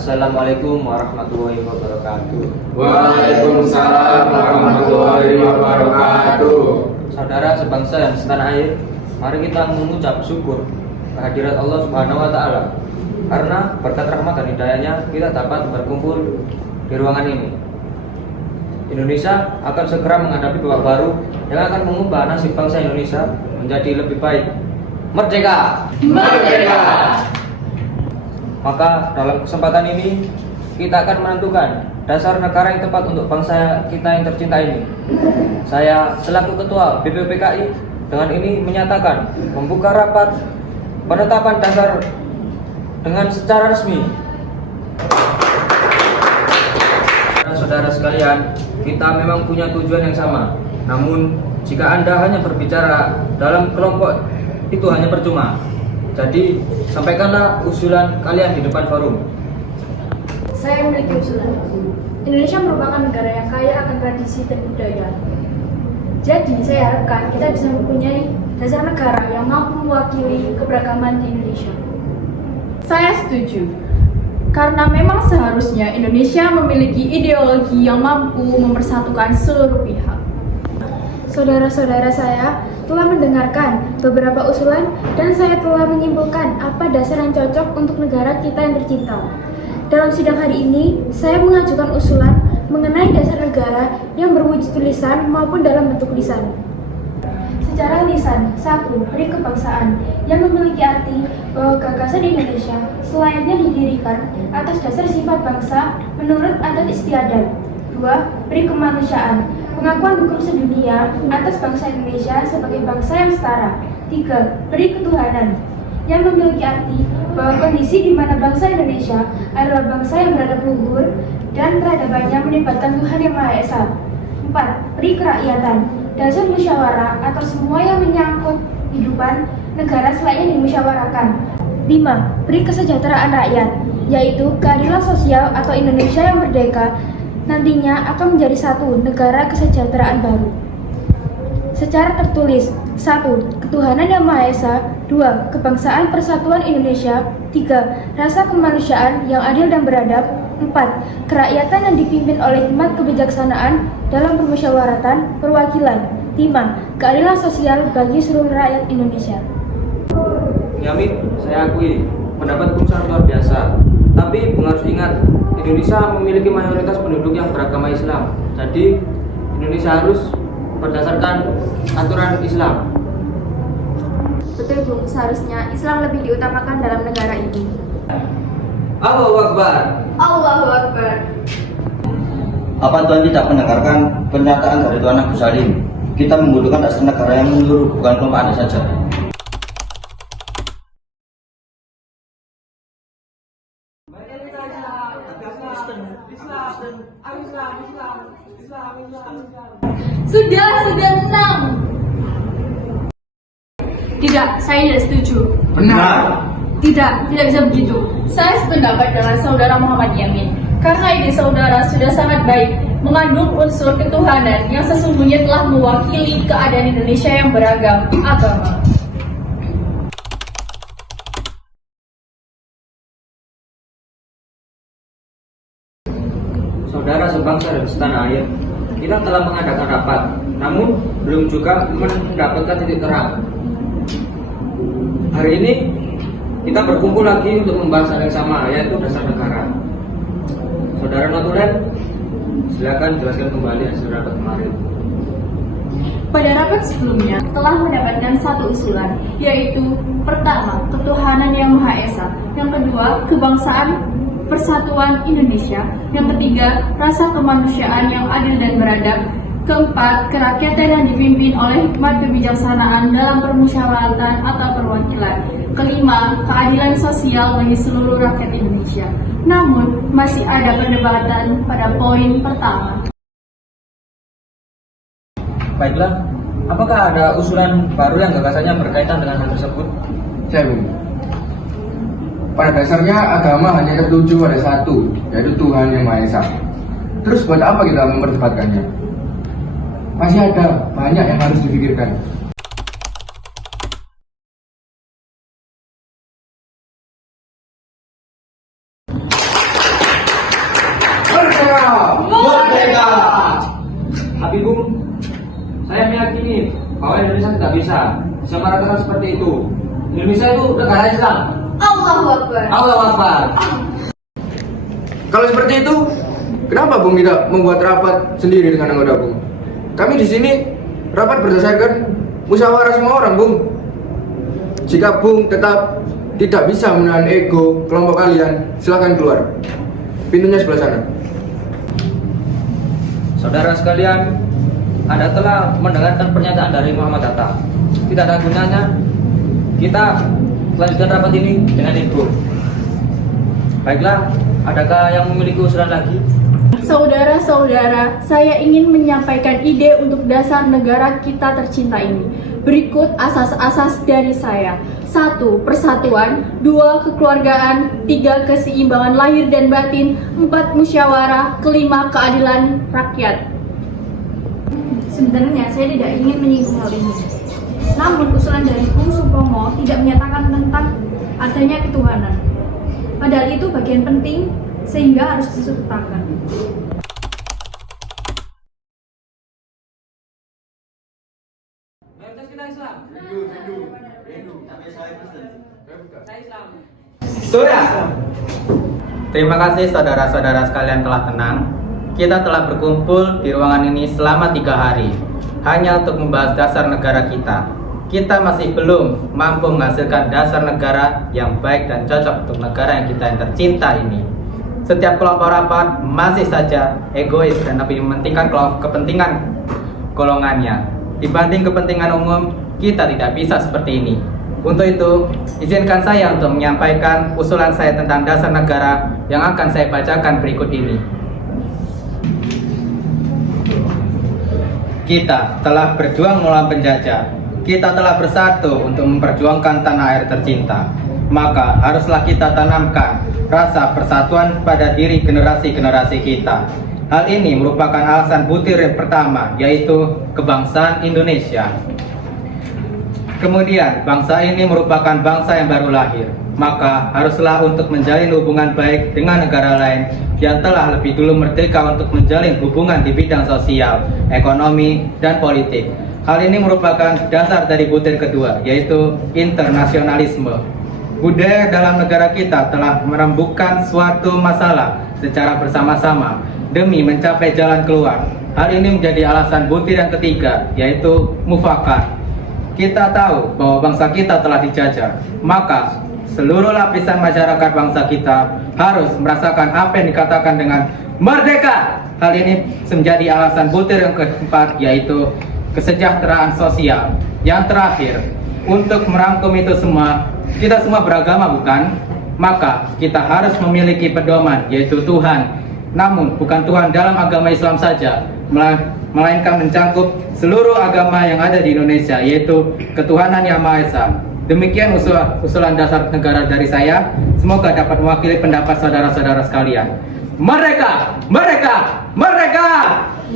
Assalamualaikum warahmatullahi wabarakatuh. Waalaikumsalam warahmatullahi wabarakatuh. Saudara sebangsa dan setanah air, mari kita mengucap syukur kehadirat Allah Subhanahu wa taala. Karena berkat rahmat dan hidayahnya kita dapat berkumpul di ruangan ini. Indonesia akan segera menghadapi babak baru yang akan mengubah nasib bangsa Indonesia menjadi lebih baik. Merdeka! Merdeka! Maka dalam kesempatan ini kita akan menentukan dasar negara yang tepat untuk bangsa kita yang tercinta ini. Saya selaku Ketua BPUPKI dengan ini menyatakan membuka rapat penetapan dasar dengan secara resmi. Saudara sekalian, kita memang punya tujuan yang sama. Namun jika Anda hanya berbicara dalam kelompok itu hanya percuma. Jadi sampaikanlah usulan kalian di depan forum. Saya memiliki usulan. Indonesia merupakan negara yang kaya akan tradisi dan budaya. Jadi saya harapkan kita bisa mempunyai dasar negara yang mampu mewakili keberagaman di Indonesia. Saya setuju. Karena memang seharusnya Indonesia memiliki ideologi yang mampu mempersatukan seluruh pihak. Saudara-saudara saya telah mendengarkan beberapa usulan dan saya telah menyimpulkan apa dasar yang cocok untuk negara kita yang tercinta. Dalam sidang hari ini, saya mengajukan usulan mengenai dasar negara yang berwujud tulisan maupun dalam bentuk lisan. Secara lisan, 1. Beri kebangsaan yang memiliki arti bahwa gagasan Indonesia selayaknya didirikan atas dasar sifat bangsa menurut adat istiadat. 2. Beri kemanusiaan, pengakuan hukum sedunia atas bangsa Indonesia sebagai bangsa yang setara. 3. Beri ketuhanan yang memiliki arti bahwa kondisi di mana bangsa Indonesia adalah bangsa yang beradab luhur dan peradabannya melibatkan Tuhan Yang Maha Esa. 4. Beri kerakyatan, dasar musyawarah atau semua yang menyangkut kehidupan negara selayaknya dimusyawarahkan. 5. Beri kesejahteraan rakyat, yaitu keadilan sosial atau Indonesia yang merdeka nantinya akan menjadi satu negara kesejahteraan baru. Secara tertulis, 1. Ketuhanan Yang Maha Esa. 2. Kebangsaan Persatuan Indonesia. 3. Rasa kemanusiaan yang adil dan beradab. 4. Kerakyatan yang dipimpin oleh hikmat kebijaksanaan dalam permusyawaratan perwakilan. 5. Keadilan sosial bagi seluruh rakyat Indonesia. Yamin, saya akui pendapat Bung sangat luar biasa. Tapi Bung harus ingat, Indonesia memiliki mayoritas penduduk yang beragama Islam. Jadi Indonesia harus berdasarkan aturan Islam. Betul Bung, seharusnya Islam lebih diutamakan dalam negara ini. Allahu Akbar. Allahu Akbar. Apa Tuhan tidak mendengarkan pernyataan dari Tuhan Abu Salim? Kita membutuhkan dasar negara yang menyeluruh, bukan kelompok Anda saja. Sudah tenang. Tidak, saya tidak setuju. Benar. Tidak bisa begitu. Saya sependapat dengan saudara Muhammad Yamin. Karena ide saudara sudah sangat baik, mengandung unsur ketuhanan yang sesungguhnya telah mewakili keadaan Indonesia yang beragam agama. Saudara sebangsa dan setanah air, kita telah mengadakan rapat, namun belum juga mendapatkan titik terang. Hari ini kita berkumpul lagi untuk membahas hal yang sama, yaitu dasar negara. Saudara Notulen, silakan jelaskan kembali hasil rapat kemarin. Pada rapat sebelumnya telah mendapatkan satu usulan, yaitu pertama, ketuhanan yang Maha Esa, yang kedua, kebangsaan persatuan Indonesia, yang ketiga, rasa kemanusiaan yang adil dan beradab, keempat, kerakyatan yang dipimpin oleh hikmat kebijaksanaan dalam permusyawaratan atau perwakilan, kelima, keadilan sosial bagi seluruh rakyat Indonesia. Namun, masih ada perdebatan pada poin pertama. Baiklah, apakah ada usulan baru yang gagasannya berkaitan dengan hal tersebut? Saya Bung. Pada dasarnya agama hanya tertuju pada satu, yaitu Tuhan Yang Maha Esa. Terus buat apa kita memperdebatkannya? Masih ada banyak yang harus dipikirkan. bisa. Saya mengatakan seperti itu. Indonesia itu negara Islam. Allahu Akbar. Allahu Akbar. Kalau seperti itu, kenapa Bung tidak membuat rapat sendiri dengan anggota Bung? Kami di sini rapat berdasarkan musyawarah semua orang, Bung. Jika Bung tetap tidak bisa menahan ego kelompok kalian, silakan keluar. Pintunya sebelah sana. Saudara sekalian, Anda telah mendengarkan pernyataan dari Muhammad Hatta. Tidak ada gunanya kita lanjutkan rapat ini dengan ego. Baiklah, adakah yang memiliki usulan lagi? Saudara-saudara, saya ingin menyampaikan ide untuk dasar negara kita tercinta ini. Berikut asas-asas dari saya. 1. Persatuan. 2. Kekeluargaan. 3. Keseimbangan lahir dan batin. 4. Musyawarah. 5. Keadilan rakyat. Sebenarnya saya tidak ingin menyinggung hal ini. Namun usulan dari Bung Supomo tidak menyatakan tentang adanya ketuhanan. Padahal itu bagian penting sehingga harus disepakati. Mayoritas kita Islam. Tapi saya Kristen. Saya Islam. Sudah. Terima kasih saudara-saudara sekalian telah tenang. Kita telah berkumpul di ruangan ini selama 3 hari hanya untuk membahas dasar negara kita. Kita masih belum mampu menghasilkan dasar negara yang baik dan cocok untuk negara yang kita yang tercinta ini. Setiap kelompok rapat masih saja egois dan lebih mementingkan kepentingan golongannya dibanding kepentingan umum. Kita tidak bisa seperti ini. Untuk itu, izinkan saya untuk menyampaikan usulan saya tentang dasar negara yang akan saya bacakan berikut ini. Kita telah berjuang melawan penjajah. Kita telah bersatu untuk memperjuangkan tanah air tercinta. Maka haruslah kita tanamkan rasa persatuan pada diri generasi-generasi kita. Hal ini merupakan alasan butir yang pertama, yaitu kebangsaan Indonesia. Kemudian, bangsa ini merupakan bangsa yang baru lahir. Maka haruslah untuk menjalin hubungan baik dengan negara lain yang telah lebih dulu merdeka untuk menjalin hubungan di bidang sosial, ekonomi, dan politik. Hal ini merupakan dasar dari butir kedua, yaitu internasionalisme. Budaya dalam negara kita telah merembukan suatu masalah secara bersama-sama demi mencapai jalan keluar. Hal ini menjadi alasan butir yang ketiga, yaitu mufakat. Kita tahu bahwa bangsa kita telah dijajah, maka seluruh lapisan masyarakat bangsa kita harus merasakan apa yang dikatakan dengan merdeka. Hal ini menjadi alasan butir yang keempat, yaitu kesejahteraan sosial. Yang terakhir, untuk merangkum itu semua, kita semua beragama bukan? Maka kita harus memiliki pedoman, yaitu Tuhan. Namun bukan Tuhan dalam agama Islam saja, melainkan mencakup seluruh agama yang ada di Indonesia, yaitu ketuhanan yang Maha Esa. Demikian usulan dasar negara dari saya. Semoga dapat mewakili pendapat saudara-saudara sekalian. Merdeka! Merdeka! Merdeka!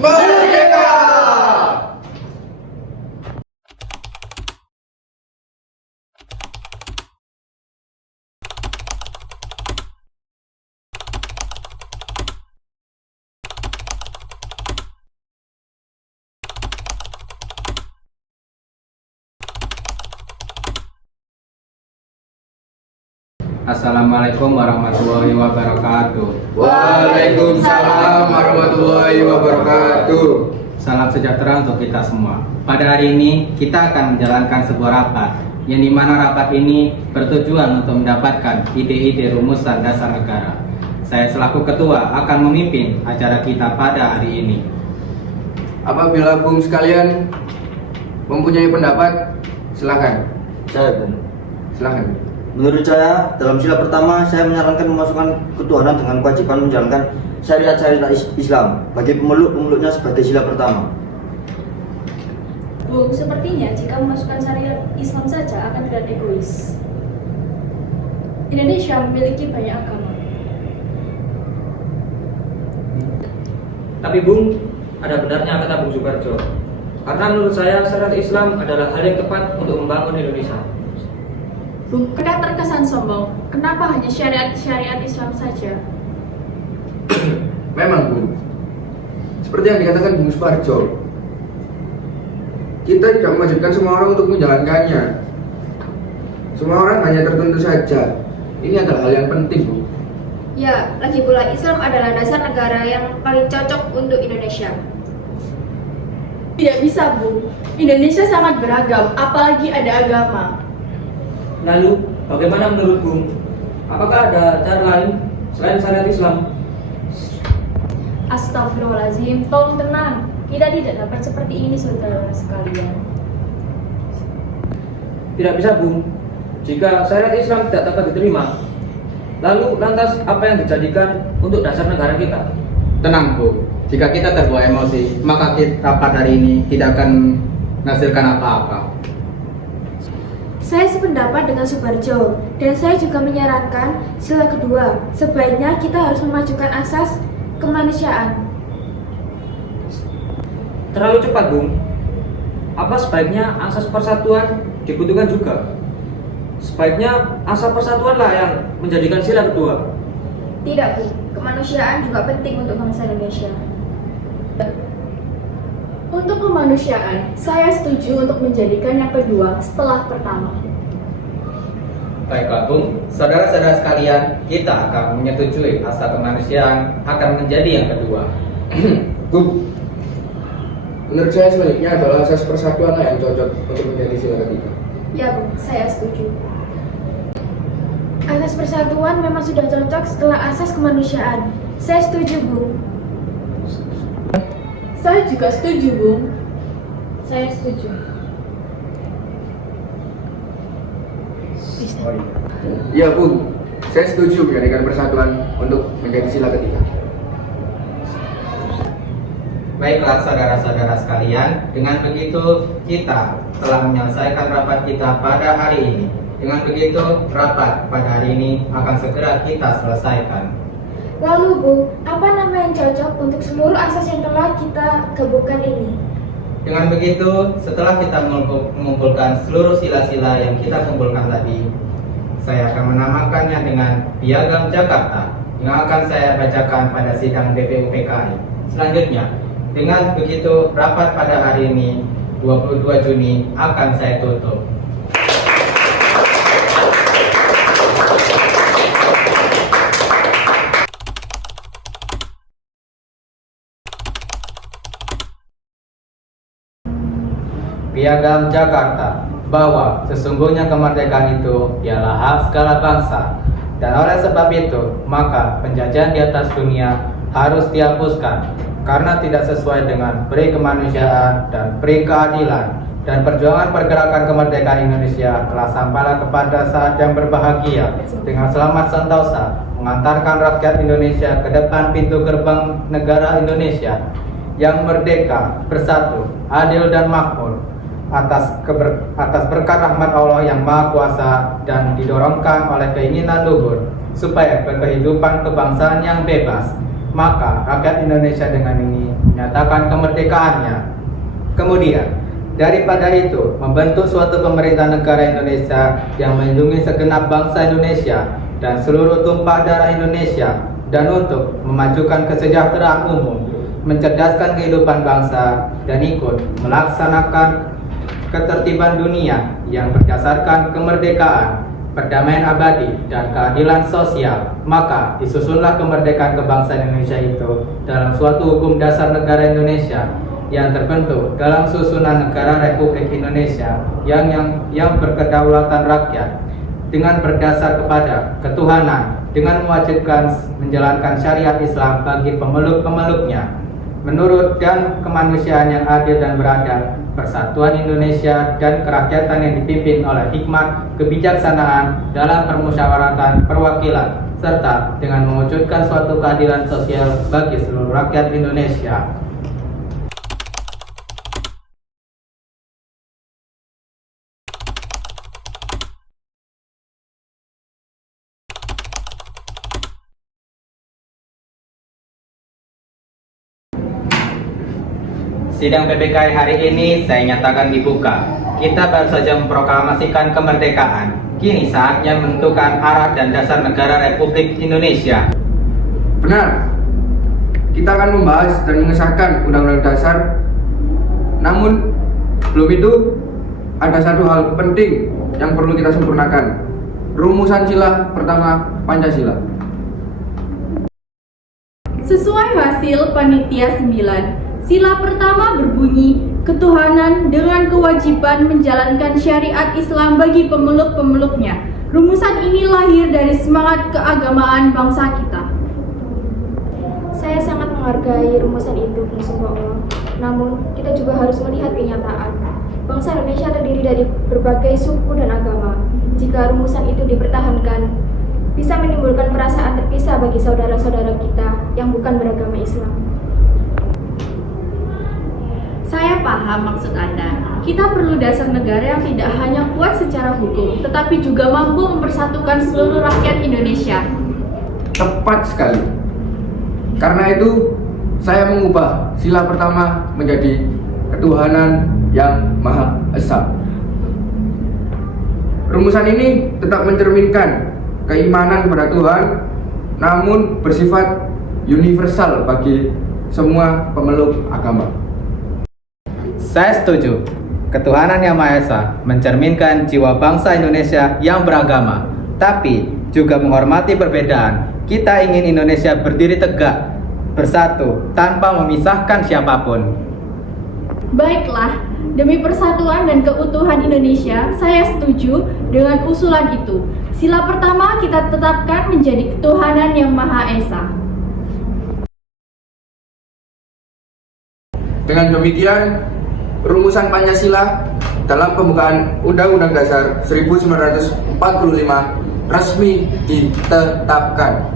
Merdeka! Assalamualaikum warahmatullahi wabarakatuh. Waalaikumsalam warahmatullahi wabarakatuh. Salam sejahtera untuk kita semua. Pada hari ini kita akan menjalankan sebuah rapat, yang dimana rapat ini bertujuan untuk mendapatkan ide-ide rumusan dasar negara. Saya selaku ketua akan memimpin acara kita pada hari ini. Apabila Bung sekalian mempunyai pendapat, silakan. Saya Bung. Silakan. Menurut saya, dalam sila pertama saya menyarankan memasukkan ketuhanan dengan kewajiban menjalankan syariat-syariat Islam bagi pemeluk-pemeluknya sebagai sila pertama. Bung, sepertinya jika memasukkan syariat Islam saja akan terlihat egois. Indonesia memiliki banyak agama. Tapi Bung, ada benarnya kata Bung Suparjo. Karena menurut saya syariat Islam adalah hal yang tepat untuk membangun Indonesia. Bung, kita terkesan sombong. Kenapa hanya syariat Islam saja? Memang Bung, seperti yang dikatakan Bung Suparjo, kita tidak mewajibkan semua orang untuk menjalankannya. Semua orang hanya tertentu saja. Ini adalah hal yang penting, Bu. Ya, lagi pula Islam adalah dasar negara yang paling cocok untuk Indonesia. Tidak bisa, Bu. Indonesia sangat beragam, apalagi ada agama. Lalu, bagaimana menurut Bung? Apakah ada cara lain selain syariat Islam? Astagfirullahaladzim, tolong tenang. Kita tidak dapat seperti ini, saudara sekalian. Tidak bisa, Bung. Jika syariat Islam tidak dapat diterima, lalu lantas apa yang dijadikan untuk dasar negara kita? Tenang, Bu. Jika kita terbawa emosi, maka rapat hari ini tidak akan menghasilkan apa-apa. Saya sependapat dengan Subarjo, dan saya juga menyarankan sila kedua. Sebaiknya kita harus memajukan asas kemanusiaan. Terlalu cepat, Bung. Apa sebaiknya asas persatuan dibutuhkan juga? Sebaiknya asas persatuanlah yang menjadikan sila kedua. Tidak, Bu. Kemanusiaan juga penting untuk bangsa Indonesia. Untuk kemanusiaan, saya setuju untuk menjadikan yang kedua setelah pertama. Baiklah, Bung. Saudara-saudara sekalian, kita akan menyetujui asas kemanusiaan akan menjadi yang kedua. Bu, menurut saya sebaliknya adalah asas persatuan yang cocok untuk menjadi sila ketiga. Ya, Bu. Saya setuju. Asas persatuan memang sudah cocok setelah asas kemanusiaan. Saya setuju, Bu. Saya juga setuju, Bung. Saya setuju. Iya, Bu. Saya setuju menjadikan persatuan untuk menjadi sila ketiga. Baiklah, saudara-saudara sekalian, dengan begitu kita telah menyelesaikan rapat kita pada hari ini. Dengan begitu, rapat pada hari ini akan segera kita selesaikan. Lalu, Bu, apa nama yang cocok untuk seluruh asas yang telah kita gabungkan ini? Dengan begitu, setelah kita mengumpulkan seluruh sila-sila yang kita kumpulkan tadi, saya akan menamakannya dengan Piagam Jakarta yang akan saya bacakan pada sidang BPUPKI. Selanjutnya, dengan begitu rapat pada hari ini, 22 Juni, akan saya tutup. Piagam Jakarta, bahwa sesungguhnya kemerdekaan itu ialah hak segala bangsa, dan oleh sebab itu maka penjajahan di atas dunia harus dihapuskan karena tidak sesuai dengan peri kemanusiaan dan peri keadilan, dan perjuangan pergerakan kemerdekaan Indonesia telah sampailah kepada saat yang berbahagia dengan selamat sentosa mengantarkan rakyat Indonesia ke depan pintu gerbang negara Indonesia yang merdeka, bersatu, adil dan makmur atas berkat rahmat Allah yang Maha Kuasa, dan didorongkan oleh keinginan luhur supaya berkehidupan kebangsaan yang bebas. Maka rakyat Indonesia dengan ini menyatakan kemerdekaannya. Kemudian daripada itu membentuk suatu pemerintah negara Indonesia yang melindungi segenap bangsa Indonesia dan seluruh tumpah darah Indonesia, dan untuk memajukan kesejahteraan umum, mencerdaskan kehidupan bangsa, dan ikut melaksanakan ketertiban dunia yang berdasarkan kemerdekaan, perdamaian abadi, dan keadilan sosial. Maka disusunlah kemerdekaan kebangsaan Indonesia itu dalam suatu hukum dasar negara Indonesia yang terbentuk dalam susunan negara Republik Indonesia yang berkedaulatan rakyat, dengan berdasar kepada ketuhanan, dengan mewajibkan menjalankan syariat Islam bagi pemeluk-pemeluknya, menurut dan kemanusiaan yang adil dan beradab, persatuan Indonesia dan kerakyatan yang dipimpin oleh hikmat kebijaksanaan dalam permusyawaratan perwakilan, serta dengan mewujudkan suatu keadilan sosial bagi seluruh rakyat Indonesia. Sidang PPKI hari ini saya nyatakan dibuka. Kita baru saja memproklamasikan kemerdekaan. Kini saatnya menentukan arah dan dasar negara Republik Indonesia. Benar. Kita akan membahas dan mengesahkan Undang-Undang Dasar. Namun, Belum itu, ada satu hal penting yang perlu kita sempurnakan. Rumusan sila pertama Pancasila. Sesuai hasil Panitia 9, sila pertama berbunyi, ketuhanan dengan kewajiban menjalankan syariat Islam bagi pemeluk-pemeluknya. Rumusan ini lahir dari semangat keagamaan bangsa kita. Saya sangat menghargai rumusan itu, Masya Allah. Namun, kita juga harus melihat kenyataan. Bangsa Indonesia terdiri dari berbagai suku dan agama. Jika rumusan itu dipertahankan, bisa menimbulkan perasaan terpisah bagi saudara-saudara kita yang bukan beragama Islam. Saya paham maksud Anda. Kita perlu dasar negara yang tidak hanya kuat secara hukum, tetapi juga mampu mempersatukan seluruh rakyat Indonesia. Tepat sekali. Karena itu, saya mengubah sila pertama menjadi ketuhanan yang Maha Esa. Rumusan ini tetap mencerminkan keimanan kepada Tuhan, namun bersifat universal bagi semua pemeluk agama. Saya setuju. Ketuhanan Yang Maha Esa mencerminkan jiwa bangsa Indonesia yang beragama, tapi juga menghormati perbedaan. Kita ingin Indonesia berdiri tegak, bersatu, tanpa memisahkan siapapun. Baiklah, demi persatuan dan keutuhan Indonesia, saya setuju dengan usulan itu. Sila pertama kita tetapkan menjadi ketuhanan yang Maha Esa. Dengan demikian, rumusan Pancasila dalam pembukaan Undang-Undang Dasar 1945 resmi ditetapkan.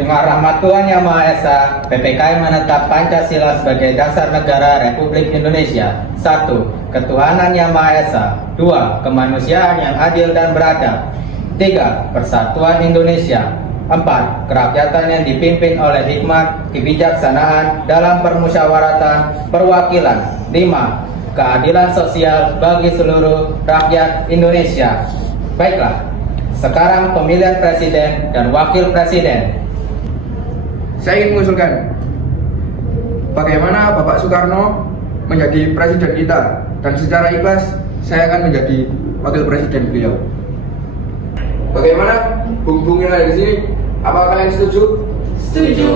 Dengan rahmat Tuhan Yang Maha Esa, PPKI menetap Pancasila sebagai dasar negara Republik Indonesia. 1. Ketuhanan Yang Maha Esa. 2. Kemanusiaan yang adil dan beradab. 3. Persatuan Indonesia. 4. Kerakyatan yang dipimpin oleh hikmat, kebijaksanaan dalam permusyawaratan, perwakilan. 5. Keadilan sosial bagi seluruh rakyat Indonesia. Baiklah, sekarang pemilihan presiden dan wakil presiden. Saya ingin mengusulkan bagaimana Bapak Soekarno menjadi presiden kita, dan secara ikhlas saya akan menjadi wakil presiden beliau. Bagaimana Bung Nilai di sini? Apakah kalian setuju? Setuju.